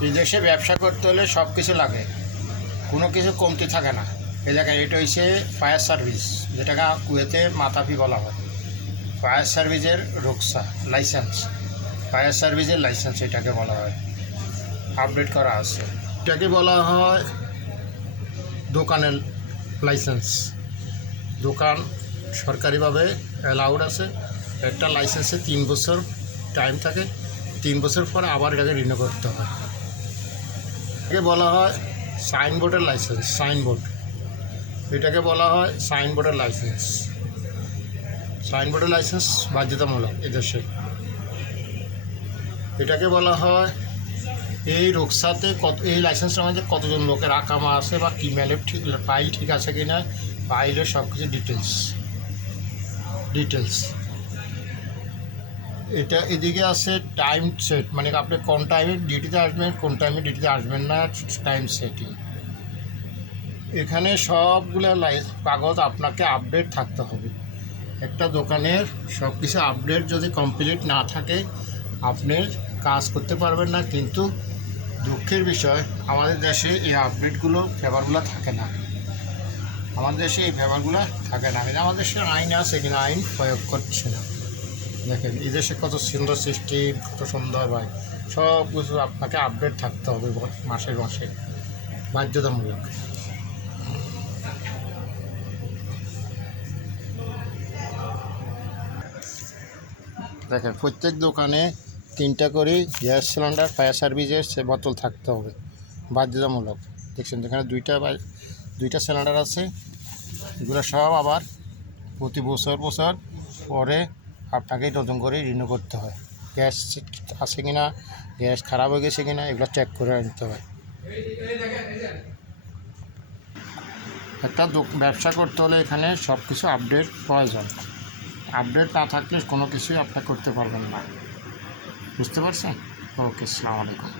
বিদেশে ব্যবসা করতে হলে সব কিছু লাগে, কোনো কিছু কমতি থাকে না। এই জায়গায় এটা হচ্ছে ফায়ার সার্ভিস, যেটাকে কুয়েতে মাতাফি বলা হয়। ফায়ার সার্ভিসের রুকসা লাইসেন্স, ফায়ার সার্ভিসের লাইসেন্স এটাকে বলা হয়, আপডেট করা আছে। এটাকে বলা হয় দোকানের লাইসেন্স। দোকান সরকারিভাবে অ্যালাউড আছে। একটা লাইসেন্সে 3 বছর টাইম থাকে, 3 বছর পর আবার এটাকে রিনিউ করতে হয়। এটাকে বলা হয় সাইনবোর্ডের লাইসেন্স। সাইনবোর্ড, এটাকে বলা হয় সাইনবোর্ডের লাইসেন্স। সাইনবোর্ডের লাইসেন্স বাধ্যতামূলক এদেশে। এটাকে বলা হয় এই রুকসাতে এই লাইসেন্সের মধ্যে কতজন লোকের আকামা আছে বা ইমেলের ফাইল ঠিক আছে কি না, ফাইলের সব কিছু ডিটেলস। এটা এদিকে আছে টাইম সেট, মানে আপনি কোন টাইমে ডিউটিতে আসবেন, কোন টাইমে ডিউটিতে আসবেন না, টাইম সেটিং। এখানে সবগুলো কাগজ আপনাকে আপডেট থাকতে হবে। একটা দোকানের সব কিছু আপডেট যদি কমপ্লিট না থাকে আপনি কাজ করতে পারবেন না। কিন্তু দুঃখের বিষয়, আমাদের দেশে এই আপডেটগুলো পেপারগুলো থাকে না। আমাদের দেশে এই পেপারগুলো থাকে না। আমাদের দেশে আইন আছে কিনা আইন প্রয়োগ করছে না। দেখেন এই দেশে কত সুন্দর সিস্টেম, কত সুন্দর ভাই। সব কিছু আপনাকে আপডেট থাকতে হবে মাসে মাসে, বাধ্যতামূলক। দেখেন প্রত্যেক দোকানে 3টা করে গ্যাস সিলিন্ডার ফায়ার সার্ভিসের সে বোতল থাকতে হবে, বাধ্যতামূলক। দেখছেন এখানে 2টা সিলিন্ডার আছে। এগুলো সব আবার প্রতি বছর পরে আপনাকে নতুন করে রিনিউ করতে হয়। গ্যাস আছে কিনা, গ্যাস খারাপ হয়ে গেছে কিনা, এগুলো চেক করে নিতে হয়। একটা ব্যবসা করতে হলে এখানে সব কিছু আপডেট প্রয়োজন। আপডেট না থাকলে কোনো কিছুই আপনি করতে পারবেন না। বুঝতে পারছেন? ওকে, আসসালামু আলাইকুম।